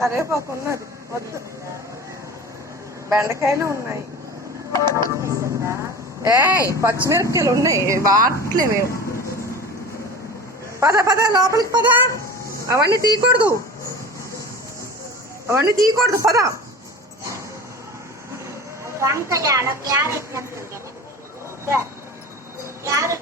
కరివేపాకు ఉన్నది వద్దు, బెండకాయలు ఉన్నాయి, పచ్చిమిరపకాయలు ఉన్నాయి, వాట్లే మేము. పద పద లోపలికి పద, అవన్నీ తీయకూడదు, అవన్నీ తీయకూడదు, పద. వంకాయ క్యారెట్